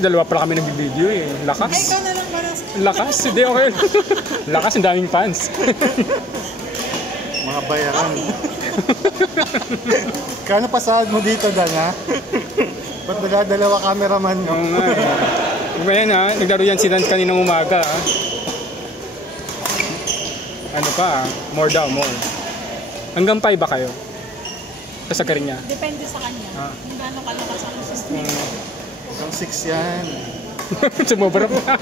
Kasi dalawa pala kami nag-video eh. Lakas. Ay, ikaw na lang ba? Lakas, hindi okay. Lakas, ang daming fans. Mga bayaran. Kano pasahod mo dito, Dan, ha? Ba't dalawa cameraman mo? Oo nga eh. Ngayon ha, naglaro yan si Dan kaninang umaga ha. Ano pa more daw, more. Hanggang 5 ba kayo? Sa karin niya? Depende sa kanya. Kung gaano kalakas ang system. Hanggang 6 yan. Sumobra pa.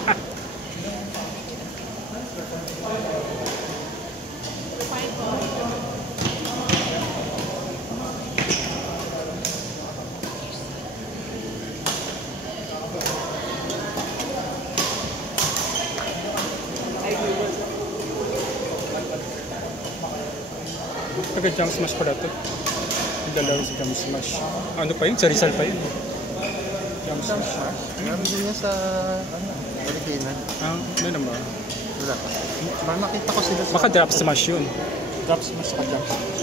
Taga-jump smash pala ito. Naglalaro sa jump smash. Ano pa yun? Sa Rizal pa yun. Jump smash. Meron din niya sa, Marikina. Ano naman? Wala pa. Nakita ko sila sa... Baka drop smash yun. Drop smash ka jump smash.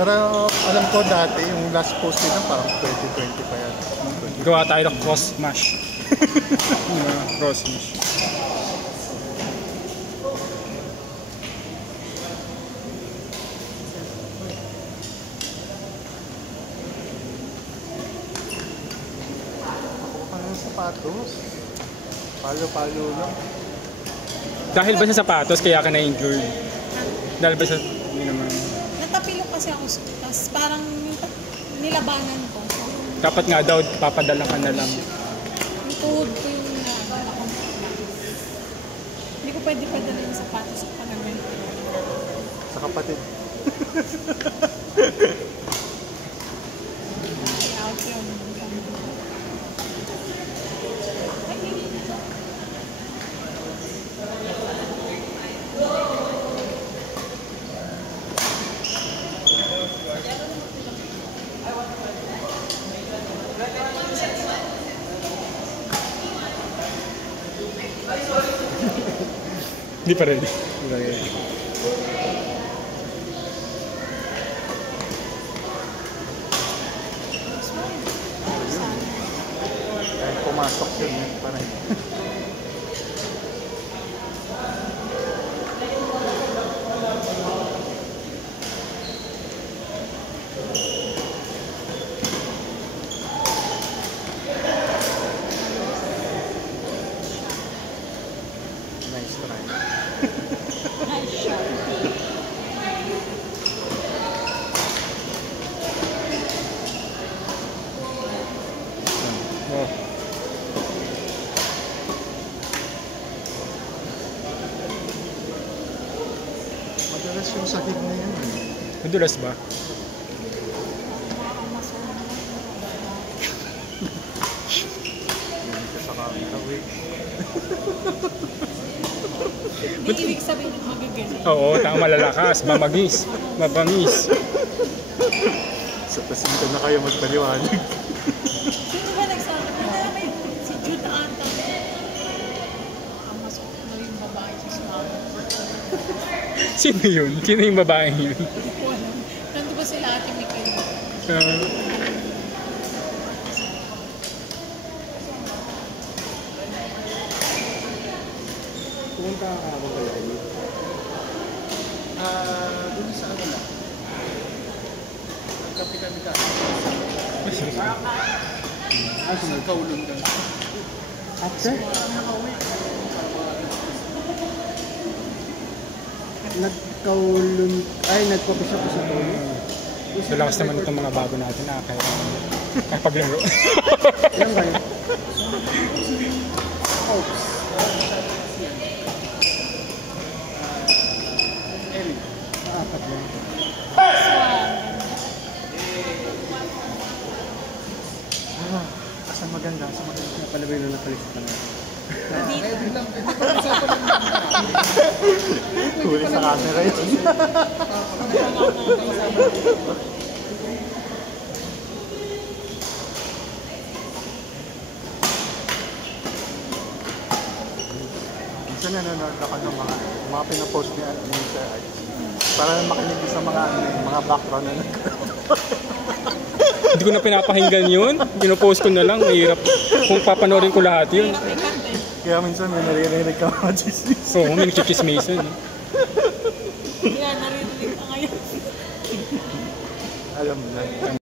Pero alam ko dati, yung last post nila parang 2020 pa yan. Gawa tayo ng cross smash. Cross smash. Sapatos. Palo-palo lang. Dahil ba sa sapatos kaya ka na-injured? Dahil ba sa... Hindi naman. Natapilok kasi ako. Tapos parang nilabanan ko. Dapat nga daw, papadala ka na lang. Yung tuhod ko yung hindi ko pwede padala yung sapatos sa panamin. Sa kapatid. Out yun. Hindi pa ready. Kahit pumasok yun, parang... Nice try. Nice shot. Oh. Madalas yung sahig na yan. Madulas ba? Hindi ka sa camera, wait. Hindi ibig sabihin yung magagaling. Oo, tama, malalakas, mamagis, mabangis. Sa pasinta na kayo magpaliwanag. Sino ba nagsabi? May si Jude ata. Ang masok na yung babae sa sumama. Sino yun? Sino yung babaeng yun? Hindi ko alam. Nandun ba sila Ate Mikel? Pumunta ka ako kaya yun? Doon sa ano na? Nagkapi kami ka. Sa Kaulon ka. After? Nagkaulon... Ay, nagpapisa ko sa Kaulon. Lalakas naman itong mga bago natin na kaya paglaro. Ilan kayo? Oops. Apat lang. Asa maganda, asa maganda. Napalabay na napalit sa kanila. Huli sa camera yun. Minsan nanonood ako ng mga pinapost niya Sir Ice. Para makinig sa mga background na Hindi Hindi ko na pinapakinggan yun. Pinopost ko na lang. Mahirap. Kung papanoorin ko lahat yun. Hirap i-content. Kaya minsan may naririnig ka mga chismis. Oo, may nagchichismisan. Yan, naririnig ka ngayon. Alam na.